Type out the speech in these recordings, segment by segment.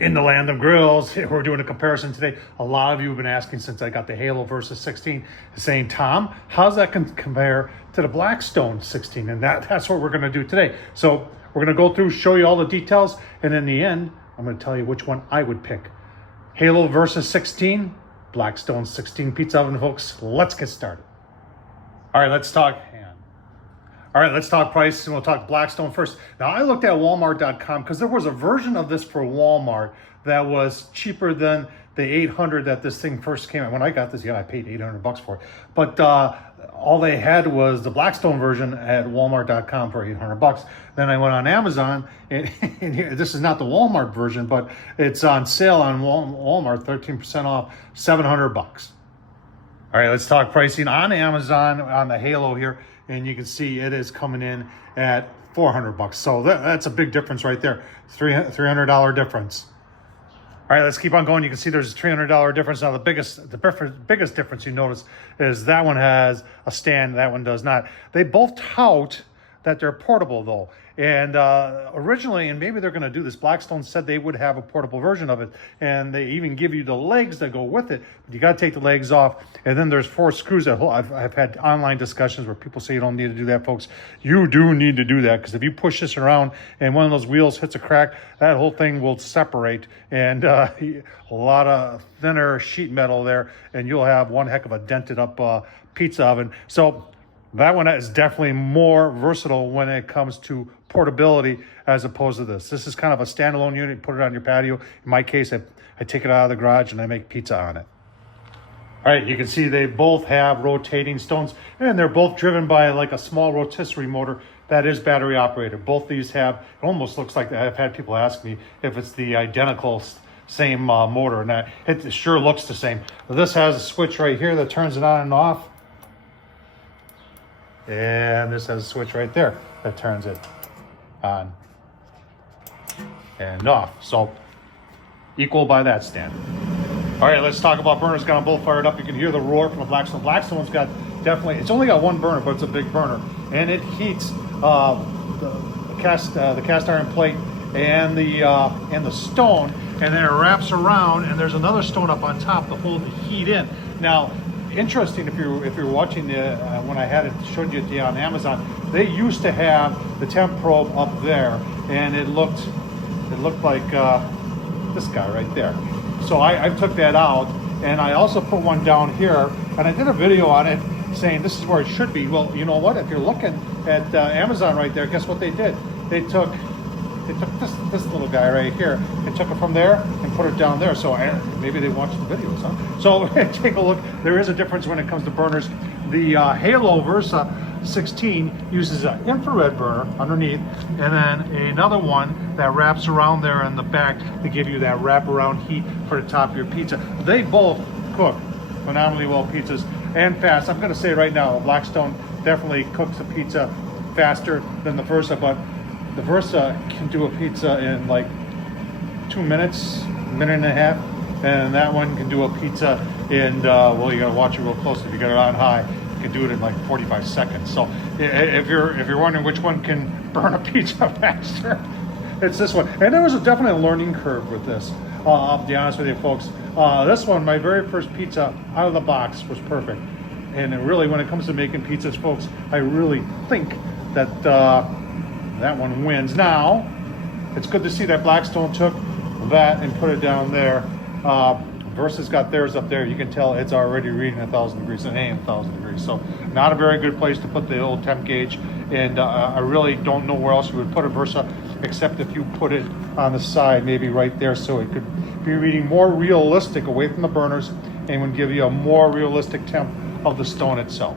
In the land of grills, we're doing a comparison today. A lot of you have been asking since I got the Halo versus 16, saying, Tom, how's that compare to the Blackstone 16? And that's what we're going to do today. So we're going to go through, show you all the details, and in the end, I'm going to tell you which one I would pick. Halo versus 16, Blackstone 16 pizza oven, folks. Let's get started. All right, let's talk. All right, let's talk price, and we'll talk Blackstone first. Now, I looked at Walmart.com because there was a version of this for Walmart that was cheaper than the 800 that this thing first came out. When I got this, I paid 800 bucks for it. But all they had was the Blackstone version at Walmart.com for 800 bucks. Then I went on Amazon, and here, this is not the Walmart version, but it's on sale on Walmart, 13% off, 700 bucks. All right, let's talk pricing on Amazon on the Halo here. And you can see it is coming in at 400 bucks. So that's a big difference right there. $300 difference. All right, let's keep on going. You can see there's a $300 difference. Now the biggest difference you notice is that one has a stand, that one does not. They both tout that they're portable though. And originally, and maybe they're going to do this, Blackstone said they would have a portable version of it, and they even give you the legs that go with it. But you got to take the legs off, and then there's 4 screws that hold. I've had online discussions where people say you don't need to do that, folks. You do need to do that, because if you push this around and one of those wheels hits a crack, that whole thing will separate, and a lot of thinner sheet metal there, and you'll have one heck of a dented up pizza oven. So that one is definitely more versatile when it comes to portability as opposed to this. This is kind of a standalone unit. Put it on your patio. In my case, I take it out of the garage and I make pizza on it. All right, you can see they both have rotating stones, and they're both driven by like a small rotisserie motor that is battery operated. Both these have, it almost looks like, I've had people ask me if it's the identical same motor, and it sure looks the same. This has a switch right here that turns it on and off. And this has a switch right there that turns it on and off. So equal by that standard. All right, let's talk about burners. Got them both fired up. You can hear the roar from the Blackstone. Blackstone's got it's only got one burner, but it's a big burner, and it heats the cast iron plate and the stone, and then it wraps around, and there's another stone up on top to hold the heat in. Now, interesting, if you're watching when I had it showed you on Amazon, they used to have the temp probe up there, and it looked like this guy right there. So I took that out, and I also put one down here, and I did a video on it saying this is where it should be. Well, you know what? If you're looking at Amazon right there, guess what they did? They took this little guy right here and took it from there and put it down there. So maybe they watched the videos, huh? So take a look. There is a difference when it comes to burners. The Halo Versa 16 uses an infrared burner underneath, and then another one that wraps around there in the back to give you that wraparound heat for the top of your pizza. They both cook phenomenally well pizzas and fast. I'm going to say right now, Blackstone definitely cooks a pizza faster than the Versa, but the Versa can do a pizza in like 2 minutes, minute and a half, and that one can do a pizza in, well, you gotta watch it real close. If you got it on high, you can do it in like 45 seconds. So if you're wondering which one can burn a pizza faster, it's this one. And there was definitely a learning curve with this, I'll be honest with you folks. This one, my very first pizza out of the box was perfect. And it really, when it comes to making pizzas, folks, I really think that that one wins. Now, it's good to see that Blackstone took that and put it down there. Versus got theirs up there. You can tell it's already reading 1,000 degrees. It ain't 1,000 degrees. So not a very good place to put the old temp gauge. And I really don't know where else you would put a Versa, except if you put it on the side, maybe right there, so it could be reading more realistic away from the burners and would give you a more realistic temp of the stone itself.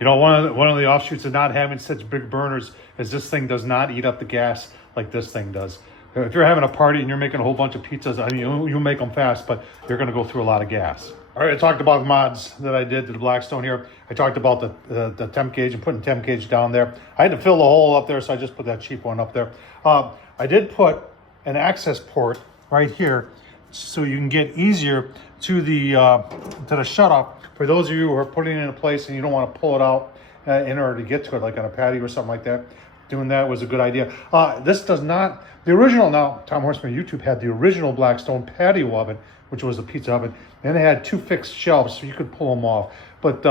You know, one of the offshoots of not having such big burners is this thing does not eat up the gas like this thing does. If you're having a party and you're making a whole bunch of pizzas, I mean, you make them fast, but you're going to go through a lot of gas. All right, I talked about the mods that I did to the Blackstone here. I talked about the temp gauge and putting temp gauge down there. I had to fill the hole up there, so I just put that cheap one up there. I did put an access port right here, so you can get easier to the shutoff. For those of you who are putting it in place and you don't want to pull it out in order to get to it, like on a patio or something like that, doing that was a good idea. This does not, the original, now Tom Horsman YouTube had the original Blackstone patio oven, which was a pizza oven, and it had 2 fixed shelves so you could pull them off. But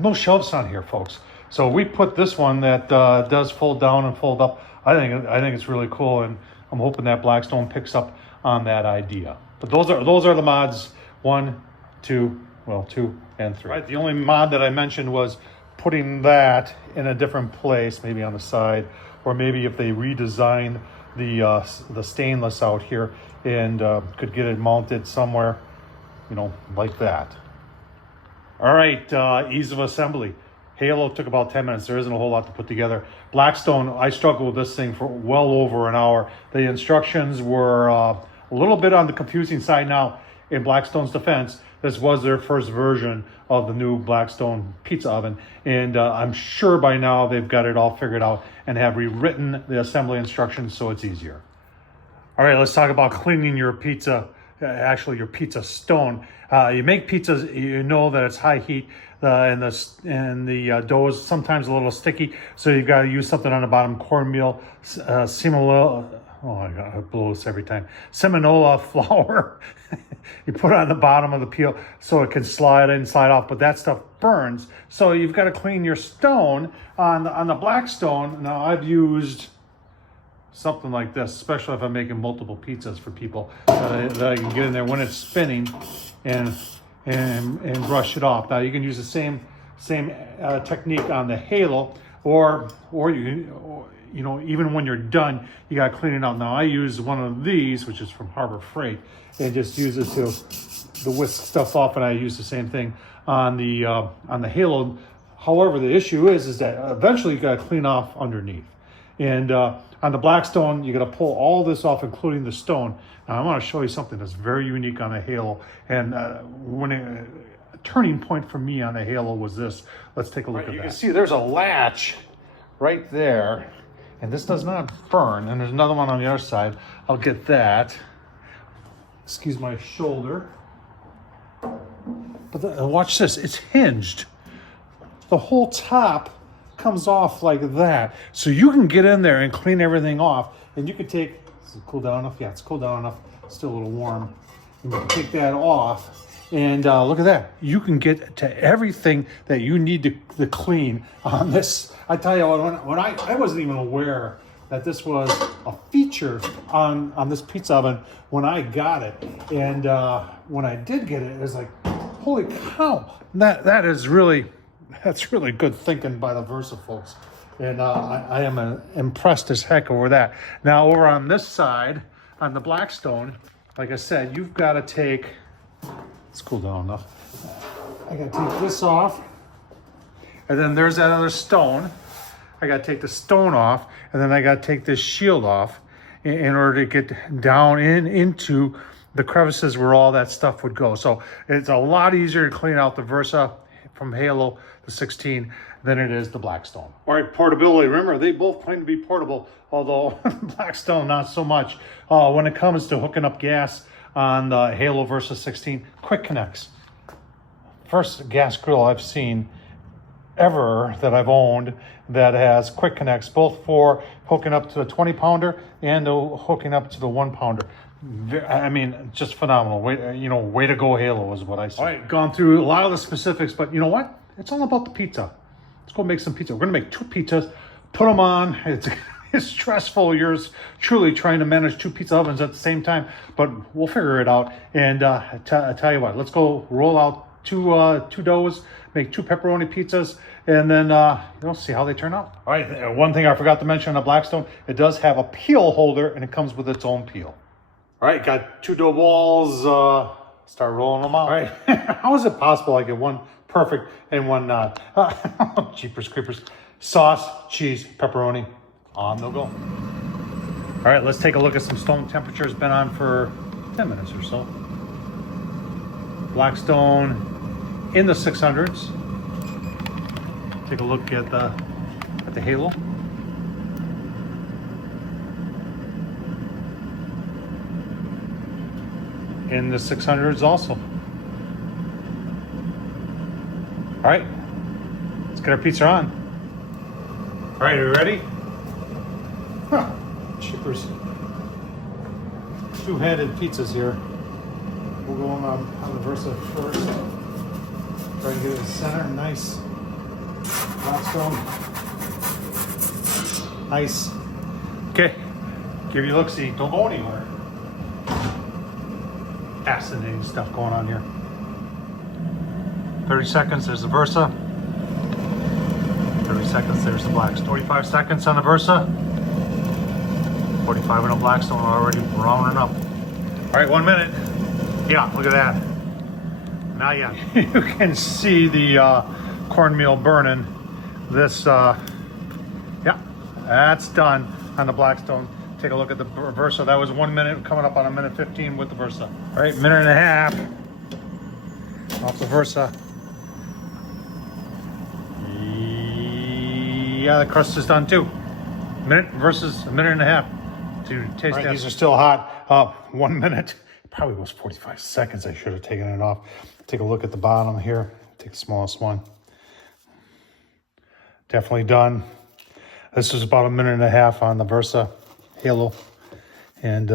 no shelves on here, folks. So we put this one that does fold down and fold up. I think it's really cool, and I'm hoping that Blackstone picks up on that idea. But those are the mods 1, 2, well, 2 and 3. Right, the only mod that I mentioned was putting that in a different place, maybe on the side, or maybe if they redesign the stainless out here and could get it mounted somewhere, you know, like that. All right, ease of assembly. Halo took about 10 minutes. There isn't a whole lot to put together. Blackstone, I struggled with this thing for well over an hour. The instructions were a little bit on the confusing side. Now, in Blackstone's defense, this was their first version of the new Blackstone Pizza Oven, and I'm sure by now they've got it all figured out and have rewritten the assembly instructions so it's easier. All right, let's talk about cleaning your pizza, actually your pizza stone. You make pizzas, you know that it's high heat, and the dough is sometimes a little sticky, so you've got to use something on the bottom, cornmeal, semolina, oh my God, I blow this every time, semolina flour. You put it on the bottom of the peel so it can slide in, slide off, but that stuff burns. So you've got to clean your stone on the Blackstone. Now I've used something like this, especially if I'm making multiple pizzas for people, that I can get in there when it's spinning and brush it off. Now you can use the same technique on the Halo, or you know, even when you're done, you got to clean it out. Now I use one of these, which is from Harbor Freight, and just use it to whisk stuff off, and I use the same thing on the Halo. However, the issue is that eventually you got to clean off underneath. And on the Blackstone, you got to pull all this off, including the stone. Now I want to show you something that's very unique on the Halo, and a turning point for me on the Halo was this. Let's take a look at that. You can see there's a latch right there, and this does not burn. And there's another one on the other side. I'll get that. Excuse my shoulder. But watch this. It's hinged. The whole top comes off like that. So you can get in there and clean everything off. And you can take, is it cool down enough? Yeah, it's cool down enough. It's still a little warm. And you can take that off. And look at that. You can get to everything that you need to clean on this. I tell you what, when I wasn't even aware that this was a feature on this pizza oven when I got it. And when I did get it, it was like, holy cow. That's really good thinking by the Versa folks. And I am impressed as heck over that. Now over on this side, on the Blackstone, like I said, you've got to take, it's cool down enough. I got to take this off. And then there's that other stone. I got to take the stone off, and then I got to take this shield off in order to get down into the crevices where all that stuff would go. So it's a lot easier to clean out the Versa from Halo the 16 than it is the Blackstone. All right, portability. Remember, they both claim to be portable, although Blackstone not so much. When it comes to hooking up gas on the Halo Versa 16, quick connects. First gas grill I've seen ever that I've owned that has quick connects, both for hooking up to the 20-pounder and hooking up to the 1-pounder. I mean, just phenomenal. Way to go, Halo is what I say. All right, gone through a lot of the specifics, but you know what? It's all about the pizza. Let's go make some pizza. We're gonna make 2 pizzas, put them on. It's stressful. You're truly trying to manage 2 pizza ovens at the same time, but we'll figure it out. And I tell you what, let's go roll out two doughs, make 2 pepperoni pizzas, and then you'll see how they turn out. All right, one thing I forgot to mention on the Blackstone, it does have a peel holder, and it comes with its own peel. All right, got 2 dough balls. Start rolling them out. All right, how is it possible I get one perfect and one not? Jeepers creepers. Sauce, cheese, pepperoni, on they'll go. All right, let's take a look at some stone temperatures. Been on for 10 minutes or so. Blackstone in the 600s. Take a look at the Halo. In the 600s also. All right, let's get our pizza on. All right, are you ready? Huh. Chippers. Two-headed pizzas here. We'll go on the Versa first. Try to get it in the center. Nice. Blackstone. Nice. Okay. Give you a look-see. Don't go anywhere. Fascinating stuff going on here. 30 seconds, there's the Versa. 30 seconds, there's the Blackstone. 45 seconds on the Versa. 45 on the Blackstone, already rounding up. All right, 1 minute. Yeah, look at that. Not yet. You can see the cornmeal burning. This, yeah, that's done on the Blackstone. Take a look at the Versa. That was 1 minute, coming up on 1:15 with the Versa. All right, minute and a half off the Versa. Yeah, the crust is done too. Minute versus a minute and a half to taste that. These are still hot. 1 minute. Probably was 45 seconds. I should have taken it off. Take a look at the bottom here. Take the smallest one. Definitely done. This is about a minute and a half on the Versa Halo. And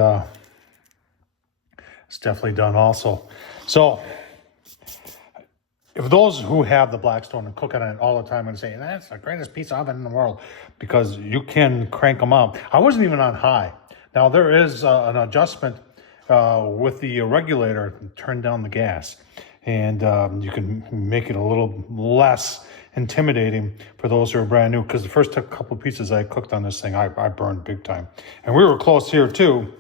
it's definitely done also. So, if those who have the Blackstone and cook on it all the time and say, that's the greatest pizza oven in the world, because you can crank them up. I wasn't even on high. Now, there is an adjustment with the regulator to turn down the gas. And you can make it a little less intimidating for those who are brand new. Because the first couple of pizzas I cooked on this thing, I burned big time. And we were close here too,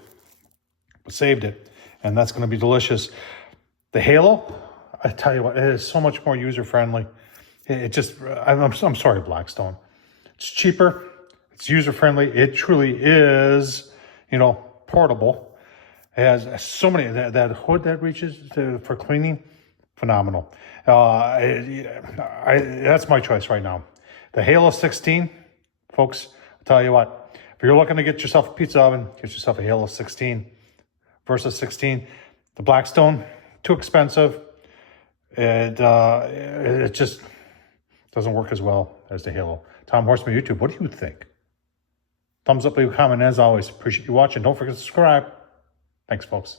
but saved it. And that's going to be delicious. The Halo, I tell you what, it is so much more user-friendly. It just, I'm sorry, Blackstone. It's cheaper. It's user-friendly. It truly is, portable. It has so many, that hood that reaches for cleaning, phenomenal. That's my choice right now. The Halo 16, folks, I'll tell you what, if you're looking to get yourself a pizza oven, get yourself a Halo 16 versus 16. The Blackstone, too expensive. It just doesn't work as well as the Halo. Tom Horsman YouTube, what do you think? Thumbs up, leave a comment. As always, appreciate you watching. Don't forget to subscribe. Thanks, folks.